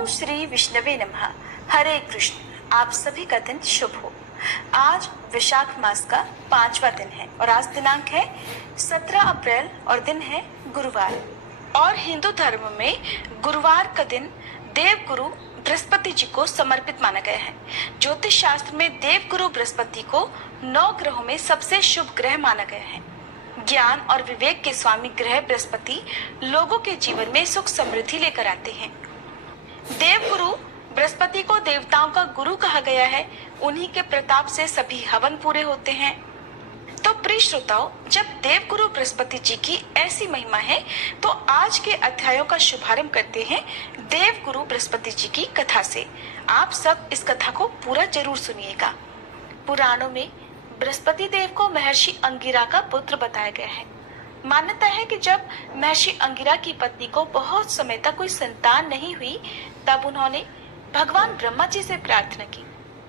ओम श्री विष्णवे नमः। हरे कृष्ण। आप सभी का दिन शुभ हो। आज विशाख मास का 5वां दिन है और आज दिनांक है 17 अप्रैल और दिन है गुरुवार। और हिंदू धर्म में गुरुवार का दिन देव गुरु बृहस्पति जी को समर्पित माना गया है। ज्योतिष शास्त्र में देव गुरु बृहस्पति को 9 ग्रहों में सबसे शुभ ग्रह माना गया है। ज्ञान और विवेक के स्वामी ग्रह बृहस्पति लोगों के जीवन में सुख समृद्धि लेकर आते हैं। देव गुरु बृहस्पति को देवताओं का गुरु कहा गया है। उन्हीं के प्रताप से सभी हवन पूरे होते हैं। तो प्रिय श्रोताओं, जब देव गुरु बृहस्पति जी की ऐसी महिमा है तो आज के अध्यायों का शुभारंभ करते हैं देव गुरु बृहस्पति जी की कथा से। आप सब इस कथा को पूरा जरूर सुनिएगा। पुराणों में बृहस्पति देव को महर्षि अंगिरा का पुत्र बताया गया है। मान्यता है कि जब महर्षि अंगिरा की पत्नी को बहुत समय तक कोई संतान नहीं हुई, तब उन्होंने भगवान ब्रह्मा जी से प्रार्थना की।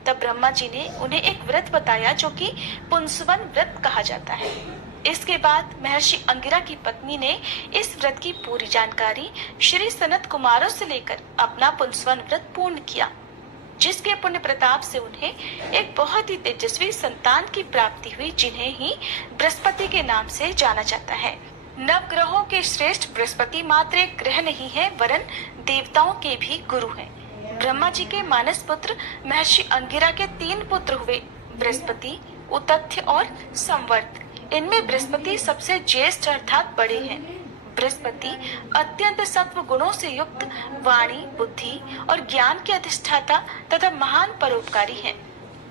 तब ब्रह्मा जी ने उन्हें एक व्रत बताया जो कि पुंसवन व्रत कहा जाता है। इसके बाद महर्षि अंगिरा की पत्नी ने इस व्रत की पूरी जानकारी श्री सनत कुमारों से लेकर अपना पुंसवन व्रत पूर्ण किया, जिसके पुण्य प्रताप से उन्हें एक बहुत ही तेजस्वी संतान की प्राप्ति हुई, जिन्हें ही बृहस्पति के नाम से जाना जाता है। नव ग्रहों के श्रेष्ठ बृहस्पति मात्र एक ग्रह नहीं है, वरन देवताओं के भी गुरु हैं। ब्रह्मा जी के मानस पुत्र महर्षि अंगिरा के 3 पुत्र हुए, बृहस्पति, उतथ्य और संवर्त। इनमें बृहस्पति सबसे ज्येष्ठ अर्थात बड़े हैं। बृहस्पति अत्यंत सत्व गुणों से युक्त, वाणी, बुद्धि और ज्ञान के अधिष्ठाता तथा महान परोपकारी हैं।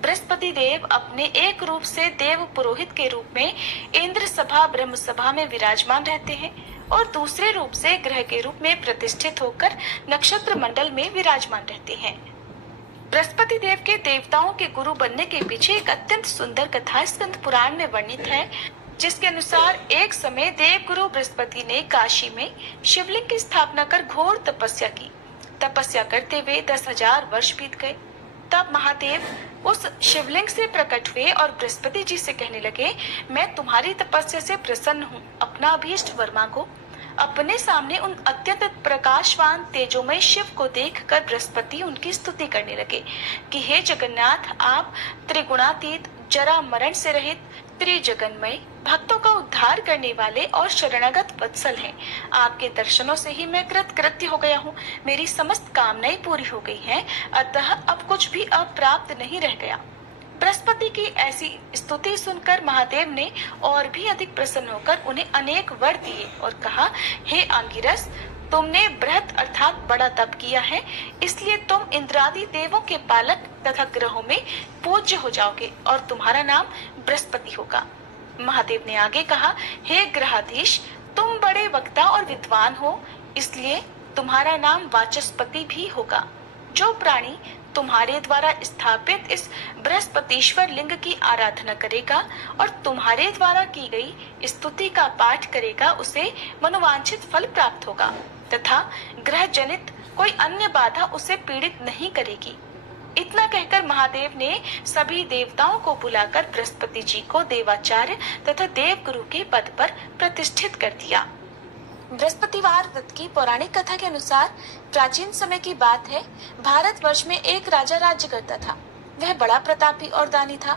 बृहस्पति देव अपने एक रूप से देव पुरोहित के रूप में इंद्र सभा ब्रह्म सभा में विराजमान रहते हैं और दूसरे रूप से ग्रह के रूप में प्रतिष्ठित होकर नक्षत्र मंडल में विराजमान रहते हैं। बृहस्पति देव के देवताओं के गुरु बनने के पीछे एक अत्यंत सुंदर कथा स्कंद पुराण में वर्णित है, जिसके अनुसार एक समय देव गुरु बृहस्पति ने काशी में शिवलिंग की स्थापना कर घोर तपस्या की। तपस्या करते हुए 10,000 वर्ष बीत गए। तब महादेव उस शिवलिंग से प्रकट हुए और बृहस्पति जी से कहने लगे, मैं तुम्हारी तपस्या से प्रसन्न हूँ, अपना अभीष्ट वर मांगो। अपने सामने उन अत्यंत प्रकाशवान तेजोमय शिव को देखकर बृहस्पति उनकी स्तुति करने लगे कि हे जगन्नाथ, आप त्रिगुणातीत, जरा मरण से रहित, त्रिजगन्मय, भक्तों का उद्धार करने वाले और शरणागत वत्सल हैं। आपके दर्शनों से ही मैं कृतकृत्य हो गया हूँ। मेरी समस्त कामनाएं पूरी हो गई हैं, अतः अब कुछ भी अप्राप्त नहीं रह गया। बृहस्पति की ऐसी स्तुति सुनकर महादेव ने और भी अधिक प्रसन्न होकर उन्हें अनेक वर दिए और कहा, हे अंगिरस, तुमने बृहत अर्थात बड़ा तप किया है, इसलिए तुम इंद्रादि देवों के पालक तथा ग्रहों में पूज्य हो जाओगे और तुम्हारा नाम बृहस्पति होगा। महादेव ने आगे कहा, हे ग्रहाधीश, तुम बड़े वक्ता और विद्वान हो, इसलिए तुम्हारा नाम वाचस्पति भी होगा। जो प्राणी तुम्हारे द्वारा स्थापित इस बृहस्पतिश्वर लिंग की आराधना करेगा और तुम्हारे द्वारा की गई स्तुति का पाठ करेगा, उसे मनोवांछित फल प्राप्त होगा तथा ग्रह जनित कोई अन्य बाधा उसे पीड़ित नहीं करेगी। इतना कहकर महादेव ने सभी देवताओं को बुलाकर बृहस्पति जी को देवाचार्य तथा देव गुरु के पद पर प्रतिष्ठित कर दिया। बृहस्पतिवार व्रत की पौराणिक कथा के अनुसार प्राचीन समय की बात है। भारतवर्ष में एक राजा राज्य करता था। वह बड़ा प्रतापी और दानी था।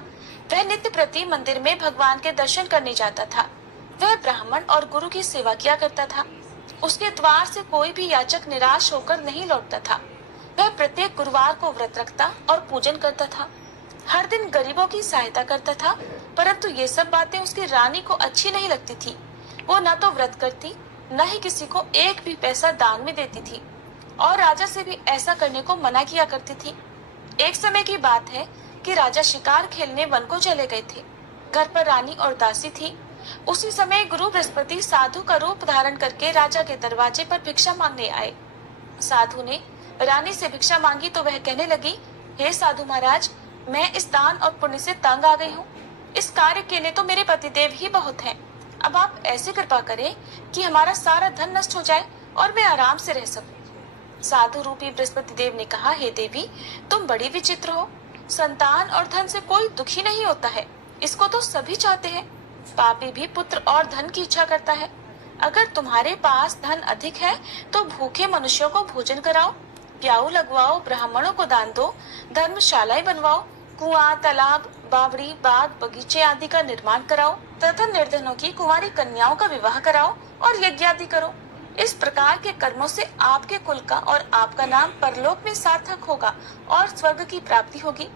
वह नित्य प्रति मंदिर में भगवान के दर्शन करने जाता था। वह ब्राह्मण और गुरु की सेवा किया करता था। उसके द्वार से कोई भी याचक निराश होकर नहीं लौटता था। वह प्रत्येक गुरुवार को व्रत रखता और पूजन करता था। हर दिन गरीबों की सहायता करता था, परंतु ये सब बातें उसकी रानी को अच्छी नहीं लगती थी। वो न तो व्रत करती, न ही किसी को एक भी पैसा दान में देती थी और राजा से भी ऐसा करने को मना किया करती थी। एक समय की बात है कि राजा शिकार खेलने वन को चले गए थे। घर पर रानी और दासी थी। उसी समय गुरु बृहस्पति साधु का रूप धारण करके राजा के दरवाजे पर भिक्षा मांगने आए। साधु ने रानी से भिक्षा मांगी तो वह कहने लगी, हे साधु महाराज, मैं इस दान और पुण्य से तंग आ गई हूँ। इस कार्य के लिए तो मेरे पतिदेव ही बहुत हैं। अब आप ऐसे कृपा करें कि हमारा सारा धन नष्ट हो जाए और मैं आराम से रह सकूं। साधु रूपी बृहस्पति देव ने कहा, हे देवी, तुम बड़ी विचित्र हो। संतान और धन से कोई दुखी नहीं होता है, इसको तो सभी चाहते हैं। पापी भी पुत्र और धन की इच्छा करता है। अगर तुम्हारे पास धन अधिक है तो भूखे मनुष्यों को भोजन कराओ प्याऊ लगवाओ, ब्राह्मणों को दान दो, धर्मशालाएं बनवाओ, कुआं, तालाब, बावड़ी, बाग, बगीचे आदि का निर्माण कराओ तथा निर्धनों की कुंवारी कन्याओं का विवाह कराओ और यज्ञ आदि करो। इस प्रकार के कर्मों से आपके कुल का और आपका नाम परलोक में सार्थक होगा और स्वर्ग की प्राप्ति होगी।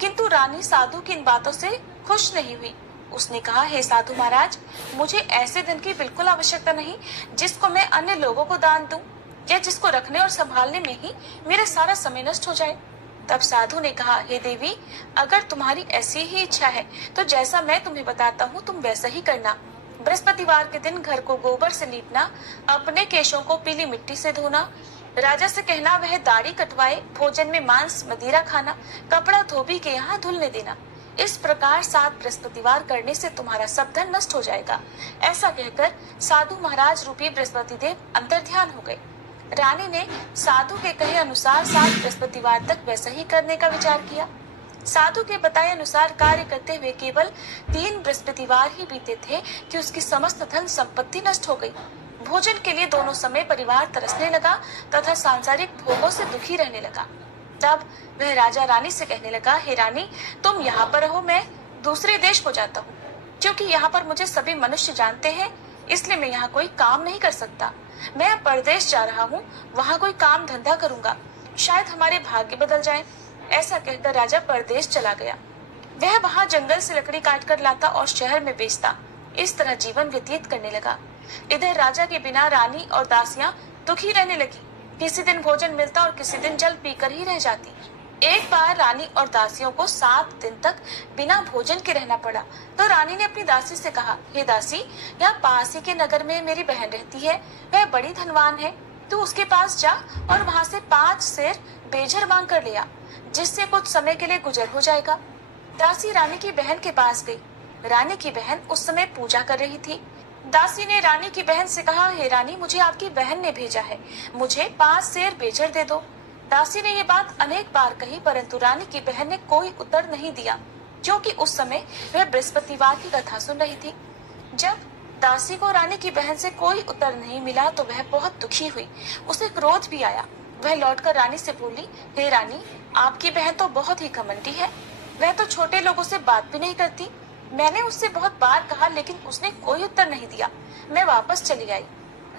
किंतु रानी साधु की इन बातों से खुश नहीं हुई। उसने कहा, हे साधु महाराज, मुझे ऐसे धन की बिल्कुल आवश्यकता नहीं जिसको मैं अन्य लोगों को दान दूं या जिसको रखने और संभालने में ही मेरा सारा समय नष्ट हो जाए। तब साधु ने कहा, हे देवी, अगर तुम्हारी ऐसी ही इच्छा है तो जैसा मैं तुम्हें बताता हूँ तुम वैसा ही करना। बृहस्पतिवार के दिन घर को गोबर से लीपना, अपने केशों को पीली मिट्टी से धोना, राजा से कहना वह दाढ़ी कटवाए, भोजन में मांस मदिरा खाना, कपड़ा धोबी के यहाँ धुलने देना। इस प्रकार 7 बृहस्पतिवार करने से तुम्हारा सब धन नष्ट हो जाएगा। ऐसा कहकर साधु महाराज रूपी बृहस्पति देव अंतर्ध्यान हो गए। रानी ने साधु के कहे अनुसार 7 बृहस्पतिवार तक वैसा ही करने का विचार किया। साधु के बताए अनुसार कार्य करते हुए केवल 3 बृहस्पतिवार ही बीते थे कि उसकी समस्त धन संपत्ति नष्ट हो गई। भोजन के लिए दोनों समय परिवार तरसने लगा तथा सांसारिक भोगों से दुखी रहने लगा। तब वह राजा रानी से कहने लगा, हे रानी, तुम यहाँ पर रहो, मैं दूसरे देश को जाता हूँ, क्योंकि यहाँ पर मुझे सभी मनुष्य जानते हैं, इसलिए मैं यहाँ कोई काम नहीं कर सकता। मैं अब परदेश जा रहा हूँ, वहाँ कोई काम धंधा करूंगा, शायद हमारे भाग्य बदल जाए। ऐसा कहकर राजा परदेश चला गया। वह वहाँ जंगल से लकड़ी काट कर लाता और शहर में बेचता। इस तरह जीवन व्यतीत करने लगा। इधर राजा के बिना रानी और दासियां दुखी रहने लगी। किसी दिन भोजन मिलता और किसी दिन जल पीकर ही रह जाती। एक बार रानी और दासियों को 7 दिन तक बिना भोजन के रहना पड़ा। तो रानी ने अपनी दासी से कहा, हे दासी, यहाँ पास ही के नगर में मेरी बहन रहती है, वह बड़ी धनवान है, तू उसके पास जा और वहाँ से 5 सेर बेझर मांग कर ले आ, जिससे कुछ समय के लिए गुजर हो जाएगा। दासी रानी की बहन के पास गई। रानी की बहन उस समय पूजा कर रही थी। दासी ने रानी की बहन से कहा, हे रानी, मुझे आपकी बहन ने भेजा है, मुझे 5 सेर बेझर दे दो। दासी ने ये बात अनेक बार कही, परंतु रानी की बहन ने कोई उत्तर नहीं दिया, क्योंकि उस समय वह बृहस्पतिवार की कथा सुन रही थी। जब दासी को रानी की बहन से कोई उत्तर नहीं मिला तो वह बहुत दुखी हुई। उसे क्रोध भी आया। वह लौटकर रानी से बोली, हे रानी, आपकी बहन तो बहुत ही घमंडी है, वह तो छोटे लोगों से बात भी नहीं करती। मैंने उससे बहुत बार कहा, लेकिन उसने कोई उत्तर नहीं दिया। मैं वापस चली आई।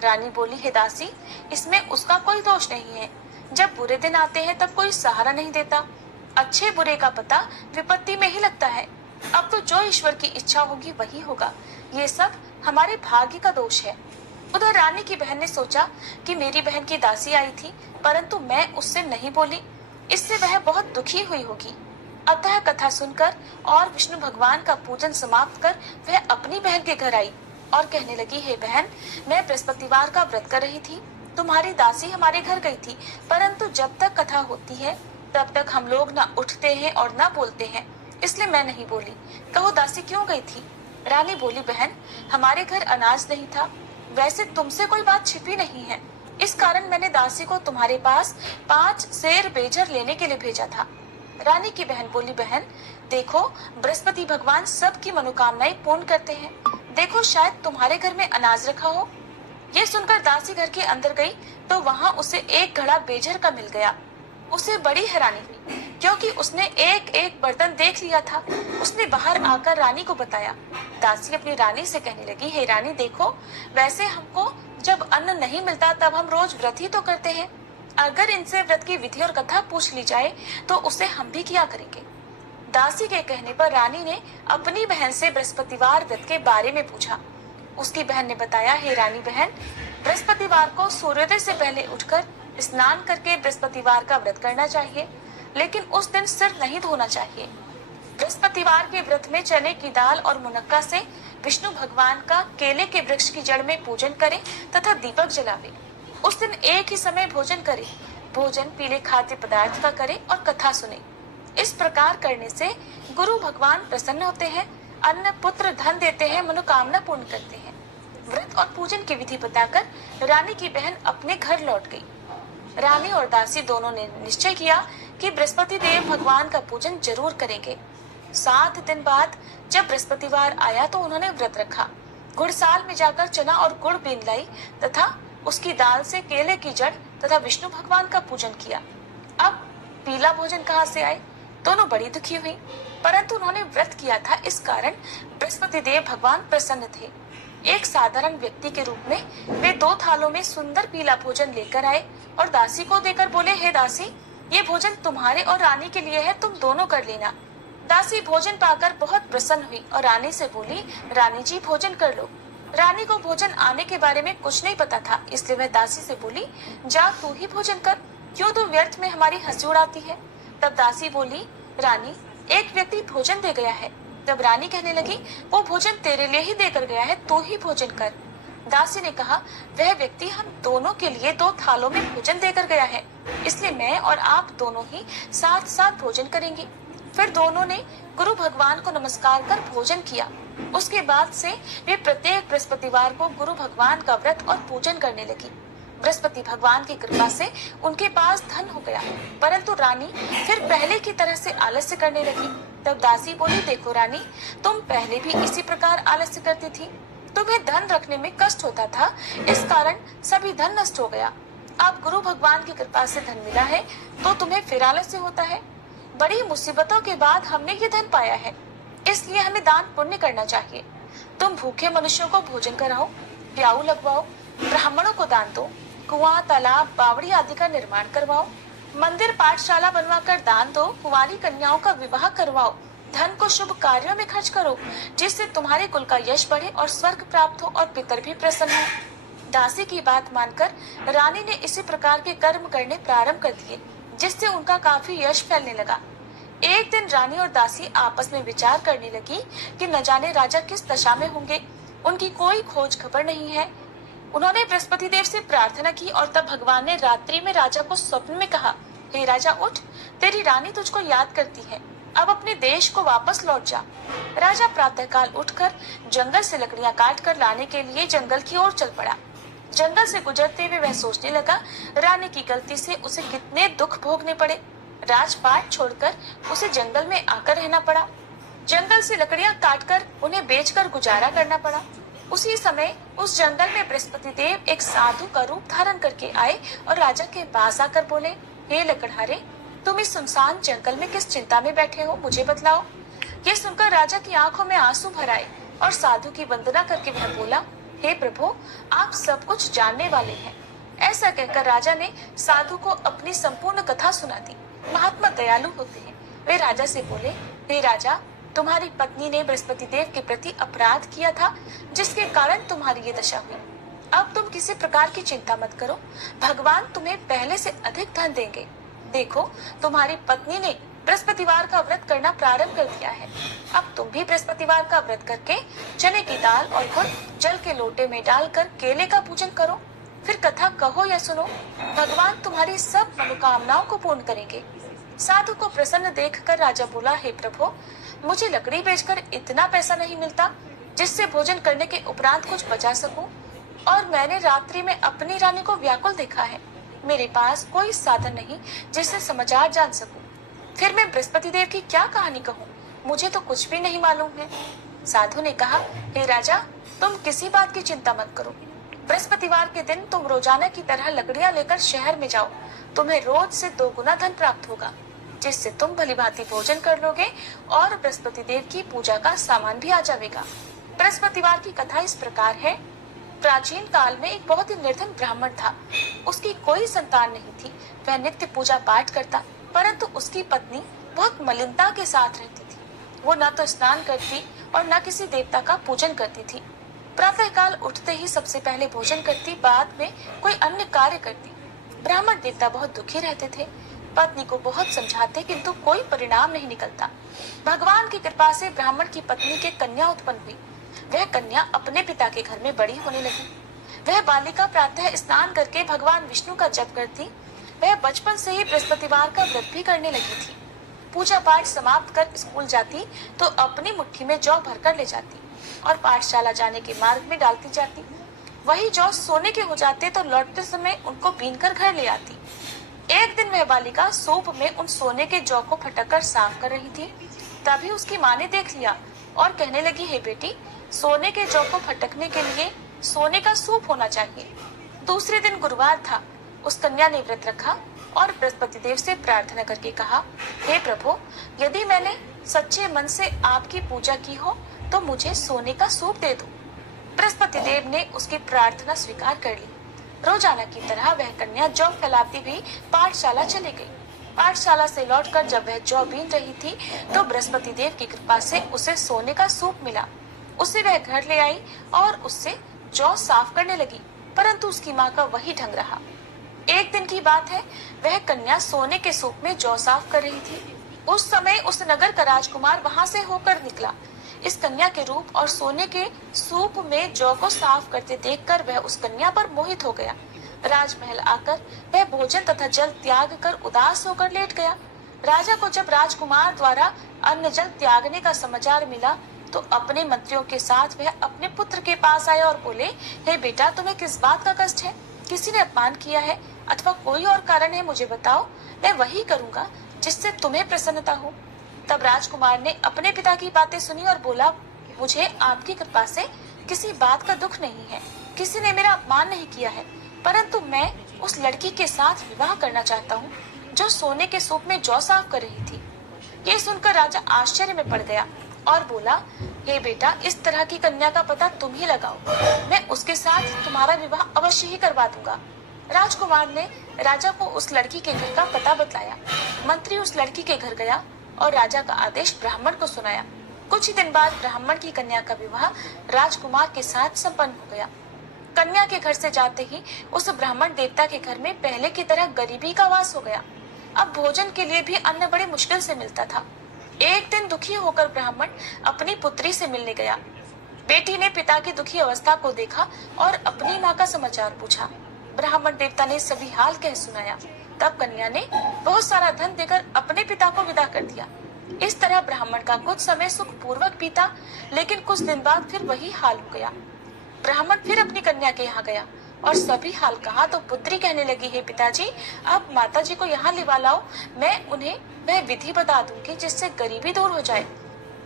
रानी बोली, हे दासी, इसमें उसका कोई दोष नहीं है। जब बुरे दिन आते हैं तब कोई सहारा नहीं देता। अच्छे बुरे का पता विपत्ति में ही लगता है। अब तो जो ईश्वर की इच्छा होगी वही होगा। ये सब हमारे भाग्य का दोष है। उधर रानी की बहन ने सोचा कि मेरी बहन की दासी आई थी, परंतु मैं उससे नहीं बोली, इससे वह बहुत दुखी हुई होगी। अतः कथा सुनकर और विष्णु भगवान का पूजन समाप्त कर वह अपनी बहन के घर आई और कहने लगी, हे बहन, मैं बृहस्पतिवार का व्रत कर रही थी, तुम्हारी दासी हमारे घर गई थी, परंतु जब तक कथा होती है तब तक हम लोग न उठते हैं और न बोलते हैं, इसलिए मैं नहीं बोली। कहो दासी क्यों गई थी? रानी बोली, बहन, हमारे घर अनाज नहीं था। वैसे तुमसे कोई बात छिपी नहीं है, इस कारण मैंने दासी को तुम्हारे पास 5 सेर बेझर लेने के लिए भेजा था। रानी की बहन बोली, बहन देखो, बृहस्पति भगवान सबकी मनोकामनाएं पूर्ण करते हैं। देखो, शायद तुम्हारे घर में अनाज रखा हो। ये सुनकर दासी घर के अंदर गई तो वहाँ उसे एक घड़ा बेझर का मिल गया। उसे बड़ी हैरानी हुई, क्योंकि उसने एक एक बर्तन देख लिया था। उसने बाहर आकर रानी को बताया। दासी अपनी रानी से कहने लगी, हे रानी, देखो, वैसे हमको जब अन्न नहीं मिलता तब हम रोज व्रत ही तो करते हैं। अगर इनसे व्रत की विधि और कथा पूछ ली जाए तो उसे हम भी किया करेंगे। दासी के कहने पर रानी ने अपनी बहन से बृहस्पतिवार व्रत के बारे में पूछा। उसकी बहन ने बताया, हे रानी बहन, बृहस्पतिवार को सूर्योदय से पहले उठकर स्नान करके बृहस्पतिवार का व्रत करना चाहिए, लेकिन उस दिन सिर नहीं धोना चाहिए। बृहस्पतिवार के व्रत में चने की दाल और मुनक्का से विष्णु भगवान का केले के वृक्ष की जड़ में पूजन करें तथा दीपक जलावे। उस दिन एक ही समय भोजन करें। भोजन पीले खाद्य पदार्थ का करें और कथा सुने। इस प्रकार करने से गुरु भगवान प्रसन्न होते हैं, अन्न पुत्र धन देते हैं, मनोकामना पूर्ण करते हैं। व्रत और पूजन की विधि बताकर रानी की बहन अपने घर लौट गई। रानी और दासी दोनों ने निश्चय किया कि बृहस्पति देव भगवान का पूजन जरूर करेंगे। 7 दिन बाद जब बृहस्पतिवार आया तो उन्होंने व्रत रखा। घुड़साल में जाकर चना और गुड़ बीन लाई तथा उसकी दाल से केले की जड़ तथा विष्णु भगवान का पूजन किया। अब पीला भोजन कहाँ से आए? दोनों बड़ी दुखी हुई, परंतु उन्होंने व्रत किया था, इस कारण बृहस्पति देव भगवान प्रसन्न थे। एक साधारण व्यक्ति के रूप में वे 2 थालों में सुंदर पीला भोजन लेकर आए और दासी को देकर बोले, हे दासी, ये भोजन तुम्हारे और रानी के लिए है, तुम दोनों कर लेना। दासी भोजन पाकर बहुत प्रसन्न हुई और रानी से बोली, रानी जी भोजन कर लो। रानी को भोजन आने के बारे में कुछ नहीं पता था, इसलिए वह दासी से बोली, जा तू ही भोजन कर, क्यों तू व्यर्थ में हमारी हंसी उड़ाती है। तब दासी बोली, रानी, एक व्यक्ति भोजन दे गया है। तब रानी कहने लगी, वो भोजन तेरे लिए ही देकर गया है, तू ही भोजन कर। दासी ने कहा, वह व्यक्ति हम दोनों के लिए 2 थालों में भोजन देकर गया है, इसलिए मैं और आप दोनों ही साथ साथ भोजन करेंगे। फिर दोनों ने गुरु भगवान को नमस्कार कर भोजन किया। उसके बाद से वे प्रत्येक बृहस्पतिवार को गुरु भगवान का व्रत और पूजन करने लगी। बृहस्पति भगवान की कृपा से उनके पास धन हो गया, परंतु रानी फिर पहले की तरह से आलस्य करने लगी। तब दासी बोली, देखो रानी, तुम पहले भी इसी प्रकार आलस्य करती थी, तुम्हें धन रखने में कष्ट होता था, इस कारण सभी धन नष्ट हो गया। अब गुरु भगवान की कृपा से धन मिला है तो तुम्हें फिर आलस्य होता है। बड़ी मुसीबतों के बाद हमने ये धन पाया है, इसलिए हमें दान पुण्य करना चाहिए। तुम भूखे मनुष्यों को भोजन कराओ, प्याऊ लगवाओ, ब्राह्मणों को दान दो, कुआं, तालाब, बावड़ी आदि का निर्माण करवाओ, मंदिर, पाठशाला बनवाकर दान दो, कुंवारी कन्याओं का विवाह करवाओ, धन को शुभ कार्यों में खर्च करो, जिससे तुम्हारे कुल का यश बढ़े और स्वर्ग प्राप्त हो और पितर भी प्रसन्न हो। दासी की बात मानकर रानी ने इसी प्रकार के कर्म करने प्रारंभ कर दिए, जिससे उनका काफी यश फैलने लगा। एक दिन रानी और दासी आपस में विचार करने लगी कि न जाने राजा किस दशा में होंगे, उनकी कोई खोज खबर नहीं है। उन्होंने बृहस्पति देव से प्रार्थना की और तब भगवान ने रात्रि में राजा को स्वप्न में कहा, हे राजा उठ, तेरी रानी तुझको याद करती है, अब अपने देश को वापस लौट जा। राजा प्रातःकाल उठकर जंगल से लकड़ियां काट कर लाने के लिए जंगल की ओर चल पड़ा। जंगल से गुजरते हुए वह सोचने लगा, रानी की गलती से उसे कितने दुख भोगने पड़े। राजपाट छोड़कर उसे जंगल में आकर रहना पड़ा। जंगल से लकड़ियां काटकर उन्हें बेचकर गुजारा करना पड़ा। उसी समय उस जंगल में बृहस्पति देव एक साधु का रूप धारण करके आए और राजा के पास आकर बोले, हे लकड़हारे, तुम इस सुनसान जंगल में किस चिंता में बैठे हो, मुझे बतलाओ। ये सुनकर राजा की आंखों में आंसू भर आए और साधु की वंदना करके वह बोला, हे प्रभु, आप सब कुछ जानने वाले हैं। ऐसा कहकर राजा ने साधु को अपनी संपूर्ण कथा सुना दी। महात्मा दयालु होते हैं। वे राजा से बोले, हे राजा, तुम्हारी पत्नी ने बृहस्पति देव के प्रति अपराध किया था, जिसके कारण तुम्हारी ये दशा हुई। अब तुम किसी प्रकार की चिंता मत करो, भगवान तुम्हें पहले से अधिक धन देंगे। देखो, तुम्हारी पत्नी ने बृहस्पतिवार का व्रत करना प्रारंभ कर दिया है। अब तुम भी बृहस्पतिवार का व्रत करके चने की दाल और गुड़ जल के लोटे में डालकर केले का पूजन करो, फिर कथा कहो या सुनो, भगवान तुम्हारी सब मनोकामनाओं को पूर्ण करेंगे। साधु को प्रसन्न देखकर राजा बोला, हे प्रभु, मुझे लकड़ी बेचकर इतना पैसा नहीं मिलता जिससे भोजन करने के उपरांत कुछ बचा सकूं, और मैंने रात्रि में अपनी रानी को व्याकुल देखा है। मेरे पास कोई साधन नहीं जिससे समाचार जान सकूं। फिर मैं बृहस्पति देव की क्या कहानी कहूँ, मुझे तो कुछ भी नहीं मालूम है। साधु ने कहा, हे राजा, तुम किसी बात की चिंता मत करो। बृहस्पतिवार के दिन तुम रोजाना की तरह लकड़ियां लेकर शहर में जाओ, तुम्हें रोज से 2 गुना धन प्राप्त होगा, जिससे तुम भलीभांति भोजन कर लोगे और बृहस्पति देव की पूजा का सामान भी आ जाएगा। बृहस्पतिवार की कथा इस प्रकार है। प्राचीन काल में एक बहुत ही निर्धन ब्राह्मण था। उसकी कोई संतान नहीं थी। वह नित्य पूजा पाठ करता, परंतु उसकी पत्नी बहुत मलिनता के साथ रहती थी। वो न तो स्नान करती और न किसी देवता का पूजन करती थी। प्रातःकाल उठते ही सबसे पहले भोजन करती, बाद में कोई अन्य कार्य करती। ब्राह्मण देवता बहुत दुखी रहते थे। पत्नी को बहुत समझाते, किंतु कोई परिणाम नहीं निकलता। भगवान की कृपा से ब्राह्मण की पत्नी के कन्या उत्पन्न हुई। वह कन्या अपने पिता के घर में बड़ी होने लगी। वह बालिका प्रातः स्नान करके भगवान विष्णु का जप करती। वह बचपन से ही बृहस्पतिवार का व्रत भी करने लगी थी। पूजा पाठ समाप्त कर स्कूल जाती तो अपनी मुट्ठी में जौ भरकर ले जाती और पाठशाला जाने के मार्ग में डालती जाती। वही जौ सोने के हो जाते तो लौटते समय उनको बीनकर घर ले आती। एक दिन वह बालिका सूप में उन सोने के जौ को फटक साफ कर रही थी। तभी उसकी माँ ने देख लिया और कहने लगी, हे बेटी, सोने के जौ को फटकने के लिए सोने का सूप होना चाहिए। दूसरे दिन गुरुवार था। उस कन्या ने व्रत रखा और बृहस्पति देव से प्रार्थना करके कहा, हे प्रभु, यदि मैंने सच्चे मन से आपकी पूजा की हो तो मुझे सोने का सूप दे दो। बृहस्पति देव ने उसकी प्रार्थना स्वीकार कर ली। रोजाना की तरह वह कन्या जौ फैलाती हुई पाठशाला चली गई। पाठशाला से लौटकर जब वह जौ बीन रही थी तो बृहस्पति देव की कृपा से उसे सोने का सूप मिला। उसे वह घर ले आई और उससे जौ साफ करने लगी, परंतु उसकी माँ का वही ढंग रहा। एक दिन की बात है, वह कन्या सोने के सूप में जौ साफ कर रही थी। उस समय उस नगर का राजकुमार वहां से होकर निकला। इस कन्या के रूप और सोने के सूप में जौ को साफ करते देखकर वह उस कन्या पर मोहित हो गया। राजमहल आकर वह भोजन तथा जल त्याग कर उदास होकर लेट गया। राजा को जब राजकुमार द्वारा अन्न जल त्यागने का समाचार मिला तो अपने मंत्रियों के साथ वह अपने पुत्र के पास आया और बोले, हे बेटा, तुम्हें किस बात का कष्ट है? किसी ने अपमान किया है अथवा कोई और कारण है? मुझे बताओ, मैं वही करूंगा जिससे तुम्हें प्रसन्नता हो। तब राजकुमार ने अपने पिता की बातें सुनी और बोला, मुझे आपकी कृपा से किसी बात का दुख नहीं है। किसी ने मेरा अपमान नहीं किया है, परंतु मैं उस लड़की के साथ विवाह करना चाहता हूँ जो सोने के सूप में जौ साफ कर रही थी। ये सुनकर राजा आश्चर्य में पड़ गया और बोला, हे बेटा, इस तरह की कन्या का पता तुम ही लगाओ। मैं उसके साथ तुम्हारा विवाह अवश्य ही करवा दूंगा। राजकुमार ने राजा को उस लड़की के घर का पता बतलाया। मंत्री उस लड़की के घर गया और राजा का आदेश ब्राह्मण को सुनाया। कुछ ही दिन बाद ब्राह्मण की कन्या का विवाह राजकुमार के साथ संपन्न हो गया। कन्या के घर से जाते ही उस ब्राह्मण देवता के घर में पहले की तरह गरीबी का वास हो गया। अब भोजन के लिए भी अन्न बड़े मुश्किल से मिलता था। एक दिन दुखी होकर ब्राह्मण अपनी पुत्री से मिलने गया। बेटी ने पिता की दुखी अवस्था को देखा और अपनी माँ का समाचार पूछा। ब्राह्मण देवता ने सभी हाल कह सुनाया। तब कन्या ने बहुत सारा धन देकर अपने पिता को विदा कर दिया। इस तरह ब्राह्मण का कुछ समय सुख पूर्वक बीता, लेकिन कुछ दिन बाद फिर वही हाल हो गया। ब्राह्मण फिर अपनी कन्या के यहाँ गया और सभी हाल कहा तो पुत्री कहने लगी, हे पिताजी, आप माताजी को यहाँ लिवा लाओ, मैं उन्हें वह विधि बता दूंगी जिससे गरीबी दूर हो जाए।